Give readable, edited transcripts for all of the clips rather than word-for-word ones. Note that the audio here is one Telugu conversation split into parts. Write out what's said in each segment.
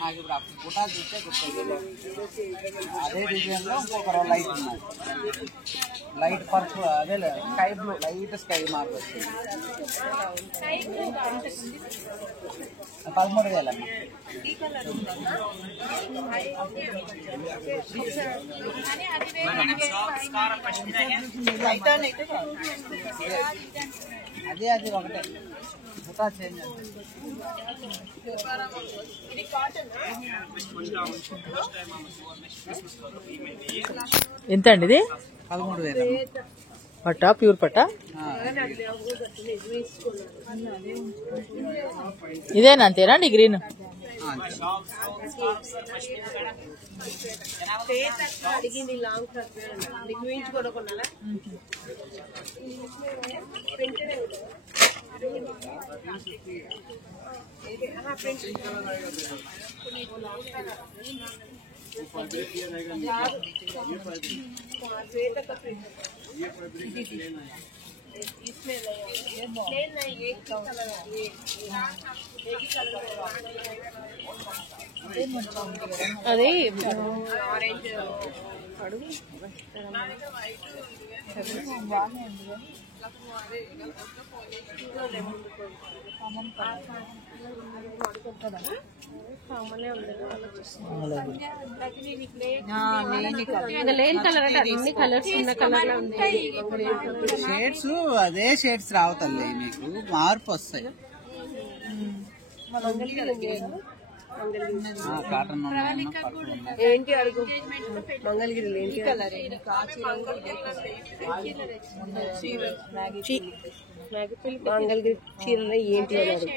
నాకు ఇప్పుడు అప్పుడు బుటా చూస్తే గుర్తుంది. అదే డిజైన్లో ఇంకొక లైట్ ఉన్నాయి, లైట్ పర్పుల్, అదే sky blue, light sky mark వస్తుంది. 13,000 అమ్మా. అదే అది ఒకటే బుటా చేంజ్. ఎంత అండి ఇది? 13,000 పట్టా, ప్యూర్ పట్టా. ఇదేనా? అంతేనా అండి గ్రీన్? అది లేని కలర్ అంటే అన్ని కలర్స్ ఉన్న కలర్ లో ఉంటాయి. షేడ్స్ అదే షేడ్స్ రావుతాయి, మీకు మార్పు వస్తాయి. కాటన్ ఏంటి అడుగు మంగళగిరిలో ఏంటి కలర్? మంగళగిరి చీరలో ఏంటి అన్నారు?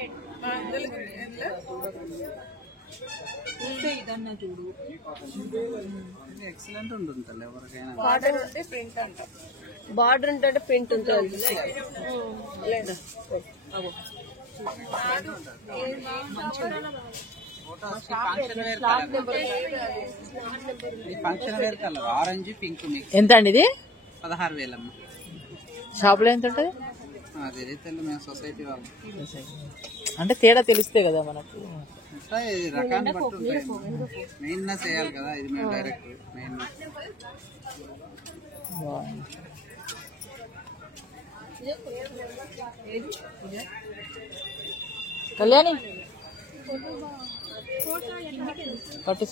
ఎక్సలెంట్ ఉంటుంది ఎవరికైనా. బార్డర్ ఉంటే ప్రింట్ అంట, బార్డర్ ఉంటే ప్రింట్ ఉంటుంది. Function wear colour orange pink mix. ఎంత అండి ఇది? 16,000 అమ్మా. షాప్ లో ఎంత ఉంటుంది? తెలియదు, మేము సొసైటీ వాళ్ళు అంటే తేడా తెలిస్తే కదా మనకు. ఇది రకాన్ని బట్టి ఉంటాయి, మెయిన్నెస్ వేయాలి కదా. ఇది మేము డైరెక్ట్ మెయిన్ కళ్యాణి పట్టు.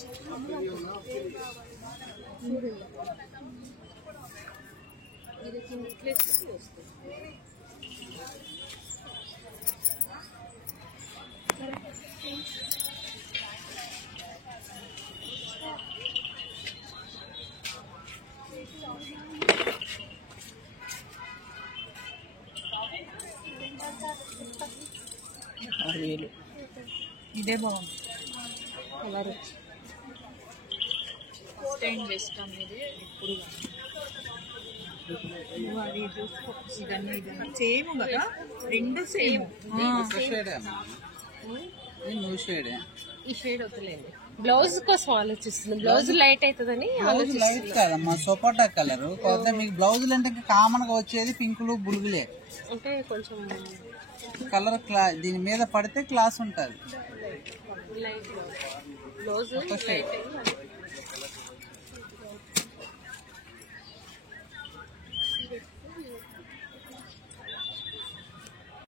ఇదే బాగుంది కలర్. స్టైన్ వెస్ట్ అనేది ఎప్పుడు అది చూసుకో. ఇదన్నీ సేమ్ కదా, రెండు సేమ్. ఈ షేడ్ వద్దులేండి, బ్లౌజ్ కోసం ఆలోచిస్తుంది. బ్లౌజ్ లైట్ అవుతుందని లైట్ కాదమ్మా, సోపాటా కలర్. కొత్త మీకు బ్లౌజులు అంటే కామన్ గా వచ్చేది పింకులు బులుగులే. అంటే కొంచెం కలర్ దీని మీద పడితే క్లాస్ ఉంటుంది. Blouse light